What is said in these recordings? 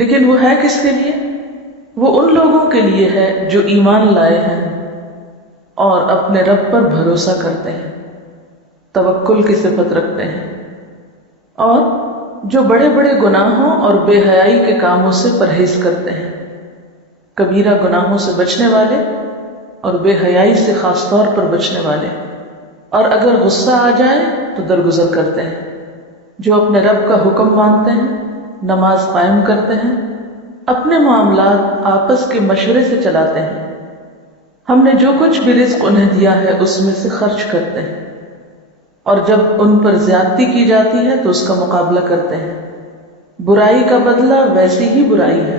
لیکن وہ ہے کس کے لیے؟ وہ ان لوگوں کے لیے ہے جو ایمان لائے ہیں اور اپنے رب پر بھروسہ کرتے ہیں، توکل کی صفت رکھتے ہیں، اور جو بڑے بڑے گناہوں اور بے حیائی کے کاموں سے پرہیز کرتے ہیں، کبیرہ گناہوں سے بچنے والے اور بے حیائی سے خاص طور پر بچنے والے، اور اگر غصہ آ جائے تو درگزر کرتے ہیں، جو اپنے رب کا حکم مانتے ہیں، نماز قائم کرتے ہیں، اپنے معاملات آپس کے مشورے سے چلاتے ہیں، ہم نے جو کچھ بھی رزق انہیں دیا ہے اس میں سے خرچ کرتے ہیں، اور جب ان پر زیادتی کی جاتی ہے تو اس کا مقابلہ کرتے ہیں، برائی کا بدلہ ویسی ہی برائی ہے،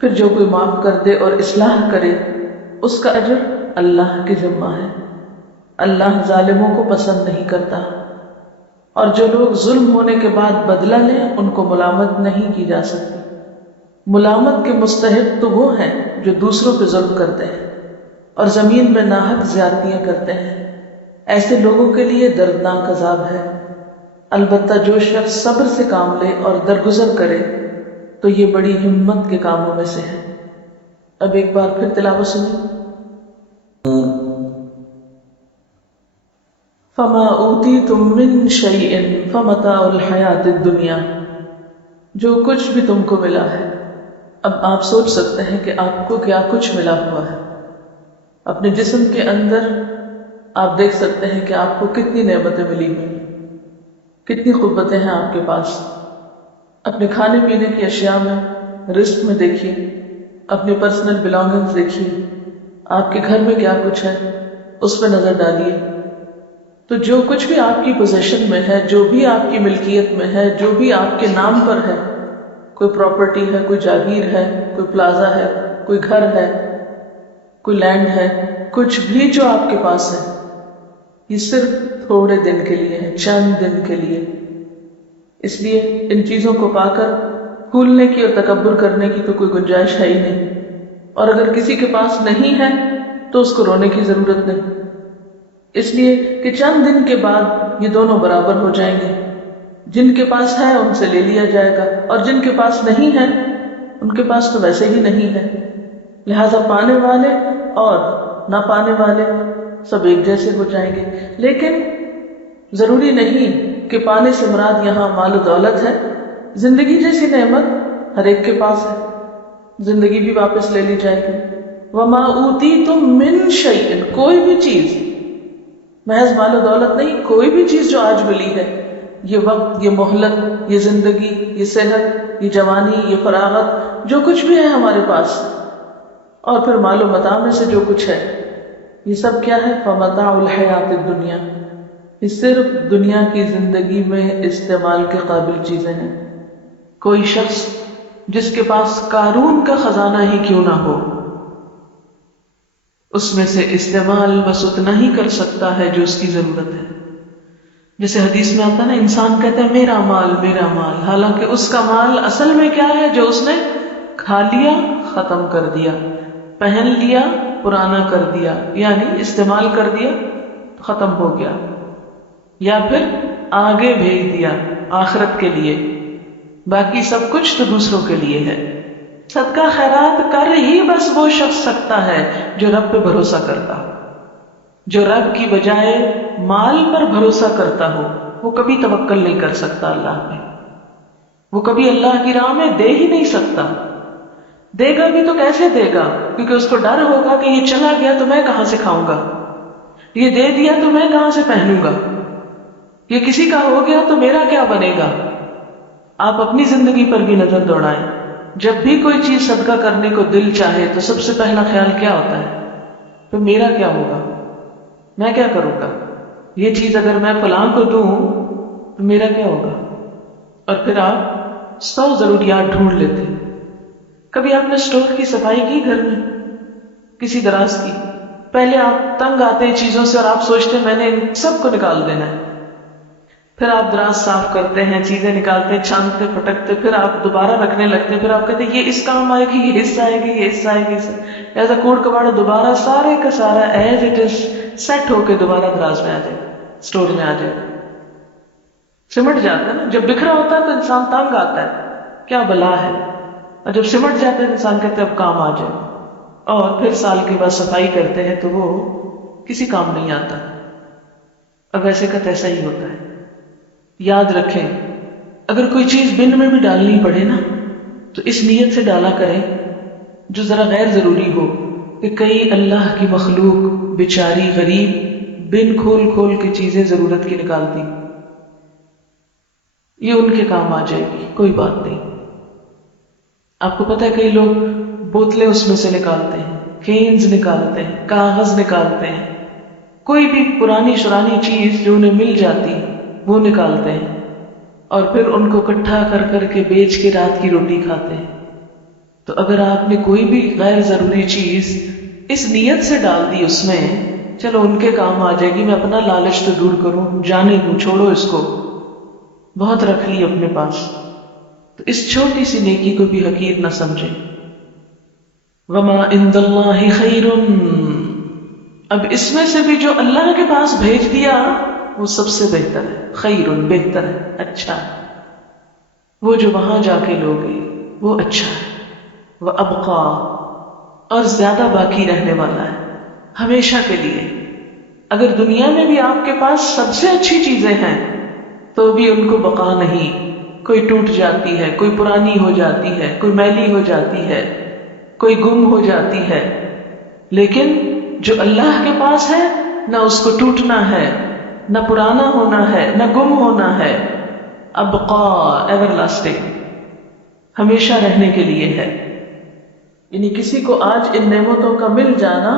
پھر جو کوئی معاف کر دے اور اصلاح کرے اس کا اجر اللہ کے ذمہ ہے، اللہ ظالموں کو پسند نہیں کرتا، اور جو لوگ ظلم ہونے کے بعد بدلہ لیں ان کو ملامت نہیں کی جا سکتی، ملامت کے مستحق تو وہ ہیں جو دوسروں پہ ظلم کرتے ہیں اور زمین میں ناحق زیادتیاں کرتے ہیں، ایسے لوگوں کے لیے دردناک عذاب ہے، البتہ جو شخص صبر سے کام لے اور درگزر کرے تو یہ بڑی ہمت کے کاموں میں سے ہے۔ اب ایک بار پھر تلاوت سنیں۔ فما اوتیتم من شیء فمتاع الحیاۃ الدنیا، جو کچھ بھی تم کو ملا ہے، اب آپ سوچ سکتے ہیں کہ آپ کو کیا کچھ ملا ہوا ہے۔ اپنے جسم کے اندر آپ دیکھ سکتے ہیں کہ آپ کو کتنی نعمتیں ملی ہوئی، کتنی قوتیں ہیں آپ کے پاس، اپنے کھانے پینے کی اشیاء میں، رزق میں دیکھیے، اپنی پرسنل بلانگنگز دیکھیے، آپ کے گھر میں کیا کچھ ہے اس پہ نظر ڈالیے، تو جو کچھ بھی آپ کی پوزیشن میں ہے، جو بھی آپ کی ملکیت میں ہے، جو بھی آپ کے نام پر ہے، کوئی پراپرٹی ہے، کوئی جاگیر ہے، کوئی پلازا ہے، کوئی گھر ہے، کوئی لینڈ ہے، کچھ بھی جو آپ کے پاس ہے، یہ صرف تھوڑے دن کے لیے ہے، چند دن کے لیے، اس لیے ان چیزوں کو پا کر پھولنے کی اور تکبر کرنے کی تو کوئی گنجائش ہے ہی نہیں، اور اگر کسی کے پاس نہیں ہے تو اس کو رونے کی ضرورت نہیں، اس لیے کہ چند دن کے بعد یہ دونوں برابر ہو جائیں گے، جن کے پاس ہے ان سے لے لیا جائے گا، اور جن کے پاس نہیں ہے ان کے پاس تو ویسے ہی نہیں ہے، لہذا پانے والے اور نہ پانے والے سب ایک جیسے ہو جائیں گے۔ لیکن ضروری نہیں کہ پانے سے مراد یہاں مال و دولت ہے، زندگی جیسی نعمت ہر ایک کے پاس ہے، زندگی بھی واپس لے لی جائے گی۔ وما اوتیتم من شیء، کوئی بھی چیز، محض مال و دولت نہیں، کوئی بھی چیز جو آج ملی ہے، یہ وقت، یہ مہلت، یہ زندگی، یہ صحت، یہ جوانی، یہ فراغت، جو کچھ بھی ہے ہمارے پاس، اور پھر مال و متاع میں سے جو کچھ ہے، یہ سب کیا ہے؟ فمتاع الحیات الدنیا، یہ صرف دنیا کی زندگی میں استعمال کے قابل چیزیں ہیں۔ کوئی شخص جس کے پاس قارون کا خزانہ ہی کیوں نہ ہو، اس میں سے استعمال بس اتنا ہی کر سکتا ہے جو اس کی ضرورت ہے۔ جیسے حدیث میں آتا ہے نا، انسان کہتا ہے میرا مال میرا مال، حالانکہ اس کا مال اصل میں کیا ہے؟ جو اس نے کھا لیا، ختم کر دیا، پہن لیا، پرانا کر دیا، یعنی استعمال کر دیا، ختم ہو گیا، یا پھر آگے بھیج دیا آخرت کے لیے، باقی سب کچھ تو دوسروں کے لیے ہے۔ صدقہ خیرات کر ہی بس وہ شخص سکتا ہے جو رب پہ بھروسہ کرتا ہو، جو رب کی بجائے مال پر بھروسہ کرتا ہو، وہ کبھی توکل نہیں کر سکتا اللہ پہ، وہ کبھی اللہ کی راہ میں دے ہی نہیں سکتا، دے گا بھی تو کیسے دے گا؟ کیونکہ اس کو ڈر ہوگا کہ یہ چلا گیا تو میں کہاں سے کھاؤں گا، یہ دے دیا تو میں کہاں سے پہنوں گا، یہ کسی کا ہو گیا تو میرا کیا بنے گا۔ آپ اپنی زندگی پر بھی نظر دوڑائیں، جب بھی کوئی چیز صدقہ کرنے کو دل چاہے تو سب سے پہلا خیال کیا ہوتا ہے؟ تو میرا کیا ہوگا، میں کیا کروں گا، یہ چیز اگر میں فلاں کو دوں تو میرا کیا ہوگا، اور پھر آپ 100 ضروریات ڈھونڈ لیتے۔ کبھی آپ نے اسٹور کی صفائی کی گھر میں کسی دراز کی؟ پہلے آپ تنگ آتے ہیں چیزوں سے اور آپ سوچتے ہیں میں نے ان سب کو نکال دینا ہے، پھر آپ دراز صاف کرتے ہیں، چیزیں نکالتے ہیں، چھانتے پھٹکتے، پھر آپ دوبارہ رکھنے لگتے ہیں، پھر آپ کہتے ہیں یہ اس کام آئے گی، یہ حصہ آئے گی، یہ حصہ آئے گی، ایسا کوڑ کباڑ دوبارہ سارے کا سارا ایز اٹ از سیٹ ہو کے دوبارہ دراز میں آ جائے، اسٹور میں آ جائے، سمٹ جاتا ہے نا۔ جب بکھرا ہوتا ہے تو انسان تنگ آتا ہے، کیا بلا ہے۔ اور جب سمٹ جاتے ہیں انسان کہتے ہیں اب کام آ جائے، اور پھر سال کے بعد صفائی کرتے ہیں تو وہ کسی کام نہیں آتا، اب ویسے کا تیسا ہی ہوتا ہے۔ یاد رکھیں اگر کوئی چیز بن میں بھی ڈالنی پڑے نا تو اس نیت سے ڈالا کریں جو ذرا غیر ضروری ہو، کہ کئی اللہ کی مخلوق بیچاری غریب بن کھول کھول کے چیزیں ضرورت کی نکالتی، یہ ان کے کام آ جائے گی، کوئی بات نہیں۔ آپ کو پتہ ہے کئی لوگ بوتلیں اس میں سے نکالتے ہیں، کینز نکالتے ہیں، کاغذ نکالتے ہیں، کوئی بھی پرانی شرانی چیز جو انہیں مل جاتی وہ نکالتے ہیں اور پھر ان کو اکٹھا کر کر کے بیچ کے رات کی روٹی کھاتے ہیں۔ تو اگر آپ نے کوئی بھی غیر ضروری چیز اس نیت سے ڈال دی اس میں، چلو ان کے کام آ جائے گی، میں اپنا لالچ تو دور کروں، جانے دوں، چھوڑو اس کو، بہت رکھ لی اپنے پاس، تو اس چھوٹی سی نیکی کو بھی حقیر نہ سمجھیں۔ وما عند اللہ خیر، اب اس میں سے بھی جو اللہ کے پاس بھیج دیا وہ سب سے بہتر ہے، خیر بہتر ہے، اچھا ہے، وہ جو وہاں جا کے لوگے وہ اچھا ہے، وہ ابقا، اور زیادہ باقی رہنے والا ہے ہمیشہ کے لیے۔ اگر دنیا میں بھی آپ کے پاس سب سے اچھی چیزیں ہیں تو بھی ان کو بقا نہیں، کوئی ٹوٹ جاتی ہے، کوئی پرانی ہو جاتی ہے، کوئی میلی ہو جاتی ہے، کوئی گم ہو جاتی ہے، لیکن جو اللہ کے پاس ہے نہ اس کو ٹوٹنا ہے، نہ پرانا ہونا ہے، نہ گم ہونا ہے، ابقا، ایور لاسٹنگ، ہمیشہ رہنے کے لیے ہے۔ یعنی کسی کو آج ان نعمتوں کا مل جانا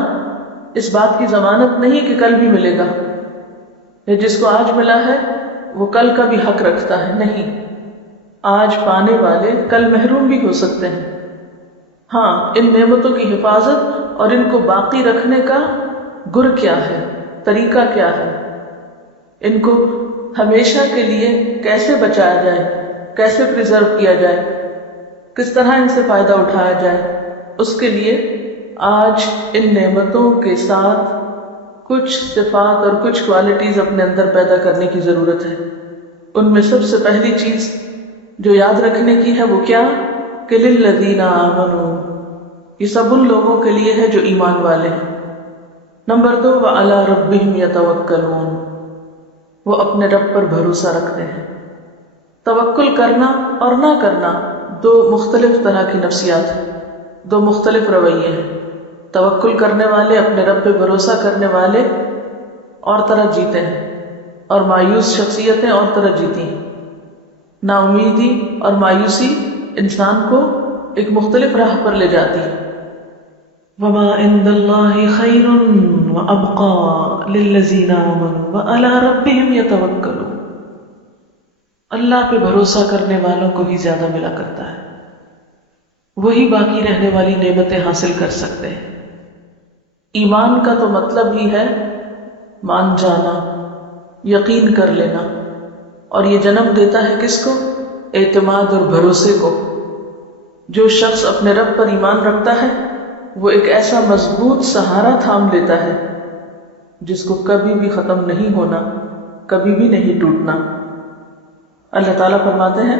اس بات کی ضمانت نہیں کہ کل بھی ملے گا، یا جس کو آج ملا ہے وہ کل کا بھی حق رکھتا ہے، نہیں، آج پانے والے کل محروم بھی ہو سکتے ہیں۔ ہاں، ان نعمتوں کی حفاظت اور ان کو باقی رکھنے کا گر کیا ہے، طریقہ کیا ہے، ان کو ہمیشہ کے لیے کیسے بچایا جائے، کیسے پریزرو کیا جائے، کس طرح ان سے فائدہ اٹھایا جائے، اس کے لیے آج ان نعمتوں کے ساتھ کچھ صفات اور کچھ کوالٹیز اپنے اندر پیدا کرنے کی ضرورت ہے۔ ان میں سب سے پہلی چیز جو یاد رکھنے کی ہے وہ کیا کہ للذین آمنوا، یہ سب ان لوگوں کے لیے ہے جو ایمان والے ہیں۔ نمبر 2، وعلی ربہم یتوکلون، وہ اپنے رب پر بھروسہ رکھتے ہیں۔ توکل کرنا اور نہ کرنا دو مختلف طرح کی نفسیات ہیں، دو مختلف رویے ہیں۔ توکل کرنے والے، اپنے رب پہ بھروسہ کرنے والے اور طرح جیتے ہیں، اور مایوس شخصیتیں اور طرح جیتی ہیں۔ نا امیدی اور مایوسی انسان کو ایک مختلف راہ پر لے جاتی ہے۔ وما عند اللہ خیر وابقا للذین آمنوا وعلی ربہم یتوکلون، اللہ پہ بھروسہ کرنے والوں کو ہی زیادہ ملا کرتا ہے، وہی باقی رہنے والی نعمتیں حاصل کر سکتے ہیں۔ ایمان کا تو مطلب ہی ہے مان جانا، یقین کر لینا، اور یہ جنم دیتا ہے کس کو؟ اعتماد اور بھروسے کو۔ جو شخص اپنے رب پر ایمان رکھتا ہے وہ ایک ایسا مضبوط سہارا تھام لیتا ہے جس کو کبھی بھی ختم نہیں ہونا، کبھی بھی نہیں ٹوٹنا۔ اللہ تعالیٰ فرماتے ہیں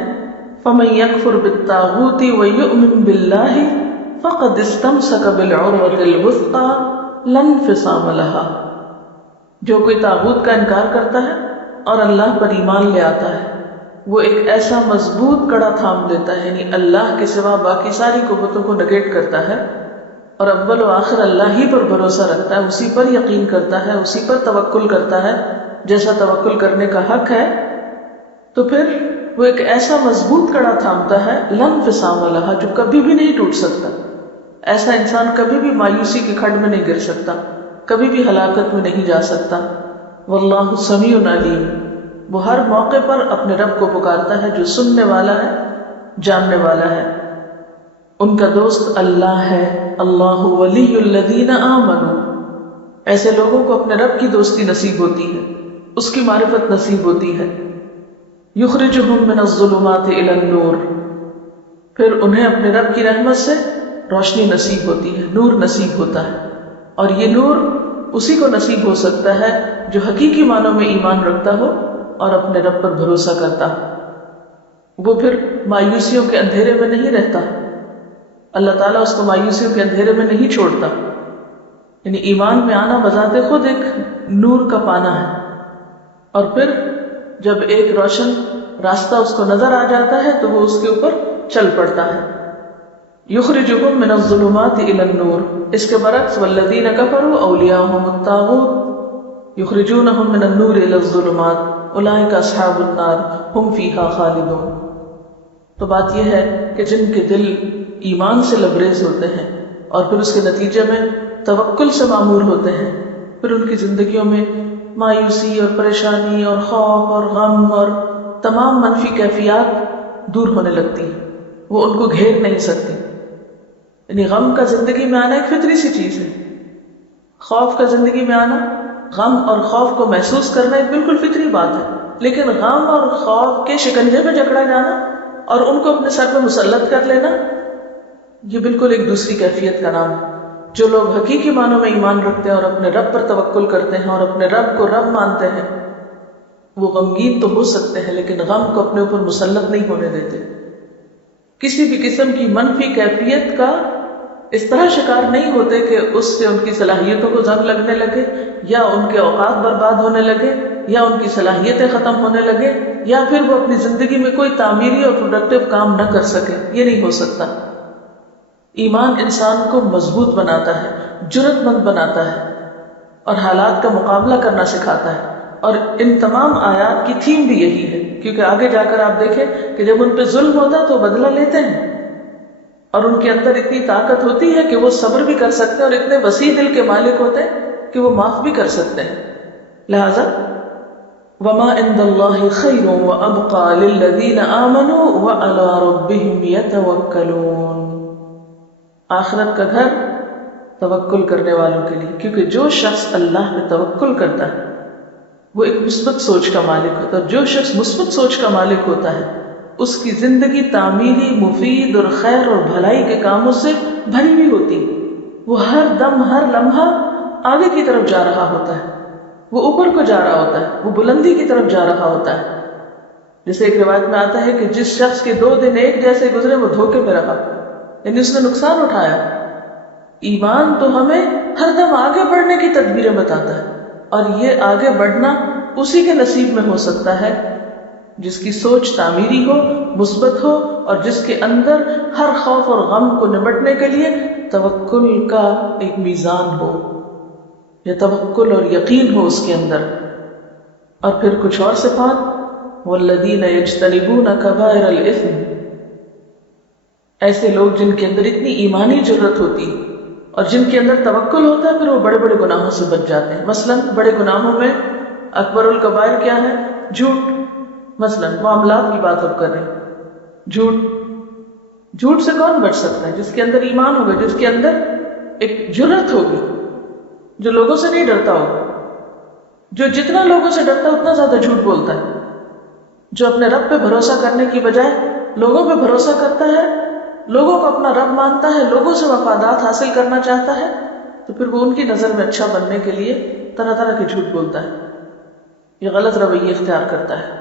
فَمَن يَكْفُرْ بِالطَّاغُوتِ وَيُؤْمِن بِاللَّهِ فَقَدِ اسْتَمْسَكَ بِالْعُرْوَةِ الْوُثْقَىٰ لَا انفصام لَهَا، جو کوئی طاغوت کا انکار کرتا ہے اور اللہ پر ایمان لے آتا ہے وہ ایک ایسا مضبوط کڑا تھام لیتا ہے، یعنی اللہ کے سوا باقی ساری قوتوں کو نگیٹ کرتا ہے اور اول و آخر اللہ ہی پر بھروسہ رکھتا ہے، اسی پر یقین کرتا ہے، اسی پر توکل کرتا ہے جیسا توکل کرنے کا حق ہے، تو پھر وہ ایک ایسا مضبوط کڑا تھامتا ہے لا انفصام لہا، جو کبھی بھی نہیں ٹوٹ سکتا۔ ایسا انسان کبھی بھی مایوسی کے کھڈ میں نہیں گر سکتا، کبھی بھی ہلاکت میں نہیں جا سکتا۔ واللہ سمیع علیم، وہ ہر موقع پر اپنے رب کو پکارتا ہے جو سننے والا ہے، جاننے والا ہے۔ ان کا دوست اللہ ہے، اللہ ولی الذین آمنوا، ایسے لوگوں کو اپنے رب کی دوستی نصیب ہوتی ہے، اس کی معرفت نصیب ہوتی ہے۔ یخرجہم من الظلمات الی النور، پھر انہیں اپنے رب کی رحمت سے روشنی نصیب ہوتی ہے، نور نصیب ہوتا ہے، اور یہ نور اسی کو نصیب ہو سکتا ہے جو حقیقی معنوں میں ایمان رکھتا ہو اور اپنے رب پر بھروسہ کرتا ہو۔ وہ پھر مایوسیوں کے اندھیرے میں نہیں رہتا، اللہ تعالیٰ اس کو مایوسیوں کے اندھیرے میں نہیں چھوڑتا. یعنی ایمان میں آنا بذات خود ایک نور کا پانا ہے، اور پھر جب ایک روشن راستہ اس کو نظر آ جاتا ہے تو وہ اس کے اوپر چل پڑتا ہے. یخرجہم من الظلمات الی النور. اس کے برعکس والذین کفروا اولیاءہم الطاغوت یخرجونہم من النور الی الظلمات اولئک اصحاب النار ہم فیہا خالدون. تو بات یہ ہے کہ جن کے دل ایمان سے لبریز ہوتے ہیں اور پھر اس کے نتیجے میں توکل سے معمور ہوتے ہیں، پھر ان کی زندگیوں میں مایوسی اور پریشانی اور خوف اور غم اور تمام منفی کیفیات دور ہونے لگتی ہیں، وہ ان کو گھیر نہیں سکتی. یعنی غم کا زندگی میں آنا ایک فطری سی چیز ہے، خوف کا زندگی میں آنا، غم اور خوف کو محسوس کرنا ایک بالکل فطری بات ہے. لیکن غم اور خوف کے شکنجے میں جکڑا جانا اور ان کو اپنے سر پہ مسلط کر لینا، یہ بالکل ایک دوسری کیفیت کا نام ہے. جو لوگ حقیقی معنوں میں ایمان رکھتے ہیں اور اپنے رب پر توکل کرتے ہیں اور اپنے رب کو رب مانتے ہیں، وہ غمگین تو ہو سکتے ہیں لیکن غم کو اپنے اوپر مسلط نہیں ہونے دیتے. کسی بھی قسم کی منفی کیفیت کا اس طرح شکار نہیں ہوتے کہ اس سے ان کی صلاحیتوں کو زنگ لگنے لگے، یا ان کے اوقات برباد ہونے لگے، یا ان کی صلاحیتیں ختم ہونے لگے، یا پھر وہ اپنی زندگی میں کوئی تعمیری اور پروڈکٹیو کام نہ کر سکے. یہ نہیں ہو سکتا. ایمان انسان کو مضبوط بناتا ہے، جرأت مند بناتا ہے اور حالات کا مقابلہ کرنا سکھاتا ہے. اور ان تمام آیات کی تھیم بھی یہی ہے، کیونکہ آگے جا کر آپ دیکھیں کہ جب ان پہ ظلم ہوتا ہے تو بدلہ لیتے ہیں، اور ان کے اندر اتنی طاقت ہوتی ہے کہ وہ صبر بھی کر سکتے ہیں، اور اتنے وسیع دل کے مالک ہوتے ہیں کہ وہ معاف بھی کر سکتے ہیں. لہذا وَمَا عِندَ اللَّهِ خَيْرٌ وَأَبْقَى لِلَّذِينَ آمَنُوا وَعَلَىٰ رَبِّهِمْ يَتَوَكَّلُونَ. آخرت کا گھر توکل کرنے والوں کے لیے، کیونکہ جو شخص اللہ پہ توکل کرتا ہے وہ ایک مثبت سوچ کا مالک ہوتا ہے. جو شخص مثبت سوچ کا مالک ہوتا ہے اس کی زندگی تعمیری، مفید اور خیر اور بھلائی کے کاموں سے بھری ہوئی ہوتی. وہ ہر دم، ہر لمحہ آگے کی طرف جا رہا ہوتا ہے، وہ اوپر کو جا رہا ہوتا ہے، وہ بلندی کی طرف جا رہا ہوتا ہے. جیسے ایک روایت میں آتا ہے کہ جس شخص کے 2 دن ایک جیسے گزرے وہ دھوکے میں رہا، یعنی اس نے نقصان اٹھایا. ایمان تو ہمیں ہر دم آگے بڑھنے کی تدبیریں بتاتا ہے، اور یہ آگے بڑھنا اسی کے نصیب میں ہو سکتا ہے جس کی سوچ تعمیری ہو، مثبت ہو، اور جس کے اندر ہر خوف اور غم کو نمٹنے کے لیے توکل کا ایک میزان ہو، یا توکل اور یقین ہو اس کے اندر. اور پھر کچھ اور صفات، والذین یجتنبون کبائر الاثم. ایسے لوگ جن کے اندر اتنی ایمانی جرأت ہوتی اور جن کے اندر توکل ہوتا ہے، پھر وہ بڑے بڑے گناہوں سے بچ جاتے ہیں. مثلا بڑے گناہوں میں اکبر الکبائر کیا ہے؟ جھوٹ. مثلا معاملات کی بات اب کر رہے ہیں. جھوٹ سے کون بچ سکتا ہے؟ جس کے اندر ایمان ہوگا، جس کے اندر ایک جرأت ہوگی، جو لوگوں سے نہیں ڈرتا ہوگا. جو جتنا لوگوں سے ڈرتا ہے اتنا زیادہ جھوٹ بولتا ہے. جو اپنے رب پہ بھروسہ کرنے کی بجائے لوگوں پہ بھروسہ کرتا ہے، لوگوں کو اپنا رب مانتا ہے، لوگوں سے مفادات حاصل کرنا چاہتا ہے، تو پھر وہ ان کی نظر میں اچھا بننے کے لیے طرح طرح کے جھوٹ بولتا ہے. یہ غلط رویہ اختیار کرتا ہے.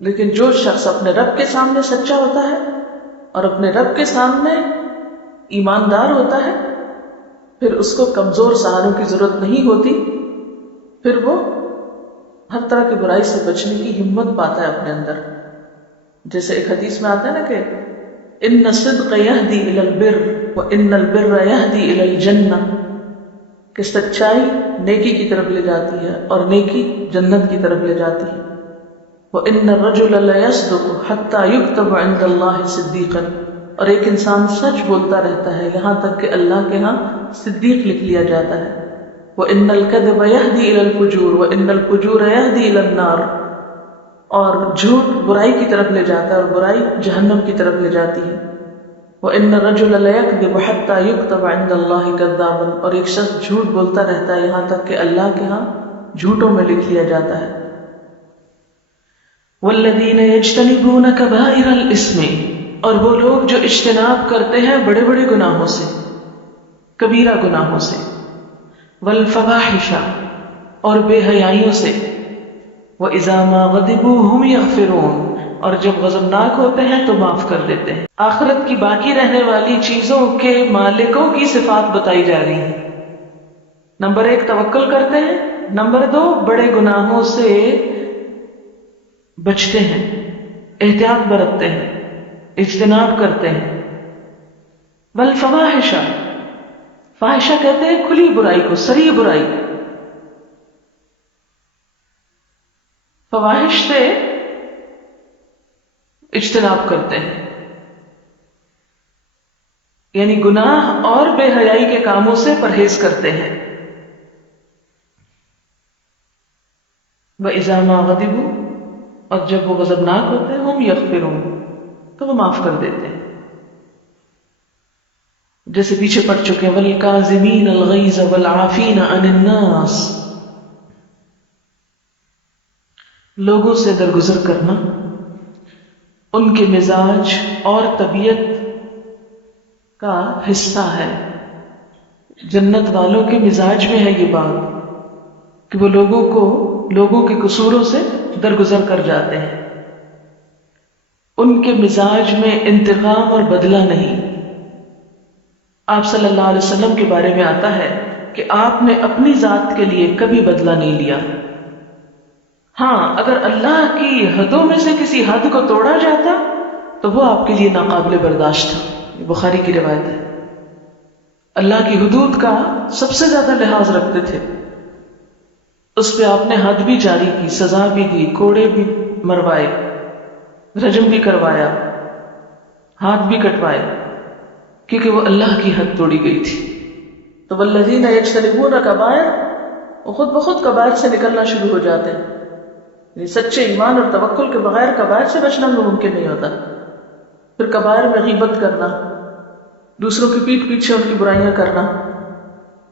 لیکن جو شخص اپنے رب کے سامنے سچا ہوتا ہے اور اپنے رب کے سامنے ایماندار ہوتا ہے، پھر اس کو کمزور سہاروں کی ضرورت نہیں ہوتی. پھر وہ ہر طرح کی برائی سے بچنے کی ہمت پاتا ہے اپنے اندر. جیسے ایک حدیث میں آتا ہے نا کہ ان الصدق یہدی الی البر وان البر یہدی الی الجنہ، کہ سچائی نیکی کی طرف لے جاتی ہے اور نیکی جنت کی طرف لے جاتی ہے. وان الرجل لیصدق حتی یکتب عند اللہ صدیقا، اور ایک انسان سچ بولتا رہتا ہے یہاں تک کہ اللہ کے ہاں صدیق لکھ لیا جاتا ہے. وان الکذب یہدی الی الفجور وان الفجور یہدی الی النار، اور جھوٹ برائی کی طرف لے جاتا ہے اور برائی جہنم کی طرف لے جاتی ہے. وَإِنَّ الرَّجُلَ لَيَكْذِبُ حَتَّى يُكْتَبَ عِندَ اللَّهِ كَذَّابًا، اور ایک شخص جھوٹ بولتا رہتا ہے یہاں تک کہ اللہ کے ہاں جھوٹوں میں لکھ لیا جاتا ہے. وَالَّذِينَ يَجْتَنِبُونَ كَبَائِرَ الْإِثْمِ، اور وہ لوگ جو اجتناب کرتے ہیں بڑے بڑے گناہوں سے، کبیرہ گناہوں سے. وَالْفَوَاحِشَ، اور بے حیائیوں سے. وَإِذَا مَا غَضِبُوا هُمْ يَغْفِرُونَ، اور جب غضبناک ہوتے ہیں تو معاف کر دیتے ہیں۔ آخرت کی باقی رہنے والی چیزوں کے مالکوں کی صفات بتائی جا رہی ہیں۔ نمبر 1 توکل کرتے ہیں، نمبر 2 بڑے گناہوں سے بچتے ہیں، احتیاط برتتے ہیں، اجتناب کرتے ہیں۔ والفواحش، فاحشہ کہتے ہیں کھلی برائی کو، صریح برائی۔ فواحش سے اجتناب کرتے ہیں، یعنی گناہ اور بے حیائی کے کاموں سے پرہیز کرتے ہیں۔ وَإِذَا مَا غَضِبُوا، اور جب وہ غضبناک ہوتے ہیں، ہم یغفرون، تو وہ معاف کر دیتے ہیں، جیسے پیچھے پڑھ چکے ہیں وَالْكَاظِمِينَ الْغَيْظَ وَالْعَافِينَ عَنِ النَّاسِ، لوگوں سے درگزر کرنا ان کے مزاج اور طبیعت کا حصہ ہے۔ جنت والوں کے مزاج میں ہے یہ بات کہ وہ لوگوں کے قصوروں سے درگزر کر جاتے ہیں۔ ان کے مزاج میں انتقام اور بدلہ نہیں۔ آپ صلی اللہ علیہ وسلم کے بارے میں آتا ہے کہ آپ نے اپنی ذات کے لیے کبھی بدلہ نہیں لیا۔ ہاں، اگر اللہ کی حدوں میں سے کسی حد کو توڑا جاتا تو وہ آپ کے لیے ناقابل برداشت تھا۔ یہ بخاری کی روایت ہے۔ اللہ کی حدود کا سب سے زیادہ لحاظ رکھتے تھے، اس پہ آپ نے حد بھی جاری کی، سزا بھی دی، کوڑے بھی مروائے، رجم بھی کروایا، ہاتھ بھی کٹوائے، کیونکہ وہ اللہ کی حد توڑی گئی تھی۔ تو والذین یجتنبون کبائر، وہ خود بخود کبائر سے نکلنا شروع ہو جاتے ہیں۔ یعنی سچے ایمان اور توکل کے بغیر کبائر سے بچنا ممکن نہیں ہوتا۔ پھر کبائر میں غیبت کرنا، دوسروں کی پیٹھ پیچھے ان کی برائیاں کرنا،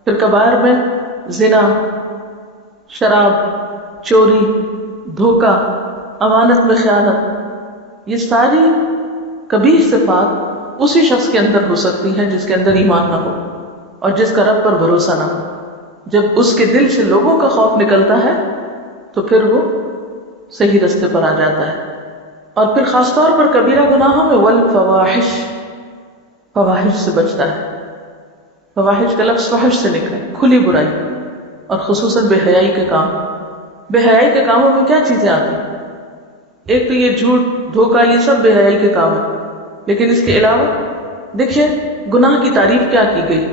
پھر کبائر میں زنا، شراب، چوری، دھوکہ، امانت میں خیانت، یہ ساری کبیح صفات اسی شخص کے اندر ہو سکتی ہیں جس کے اندر ایمان نہ ہو اور جس کا رب پر بھروسہ نہ ہو۔ جب اس کے دل سے لوگوں کا خوف نکلتا ہے تو پھر وہ صحیح رستے پر آ جاتا ہے۔ اور پھر خاص طور پر کبیرہ گناہوں میں والفواحش، فواحش سے بچتا ہے۔ فواحش کا لفظ فحش سے نکلا، کھلی برائی، اور خصوصاً بے حیائی کے کام۔ بے حیائی کے کاموں میں کیا چیزیں آتی ہیں؟ ایک تو یہ جھوٹ، دھوکہ، یہ سب بے حیائی کے کام ہیں، لیکن اس کے علاوہ دیکھیے گناہ کی تعریف کیا کی گئی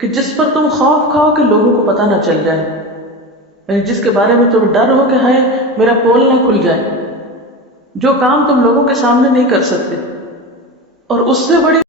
کہ جس پر تم خوف کھاؤ کہ لوگوں کو پتہ نہ چل جائے، یعنی جس کے بارے میں تم ڈر ہو کہ ہائے میرا پول نہ کھل جائے، جو کام تم لوگوں کے سامنے نہیں کر سکتے، اور اس سے بڑی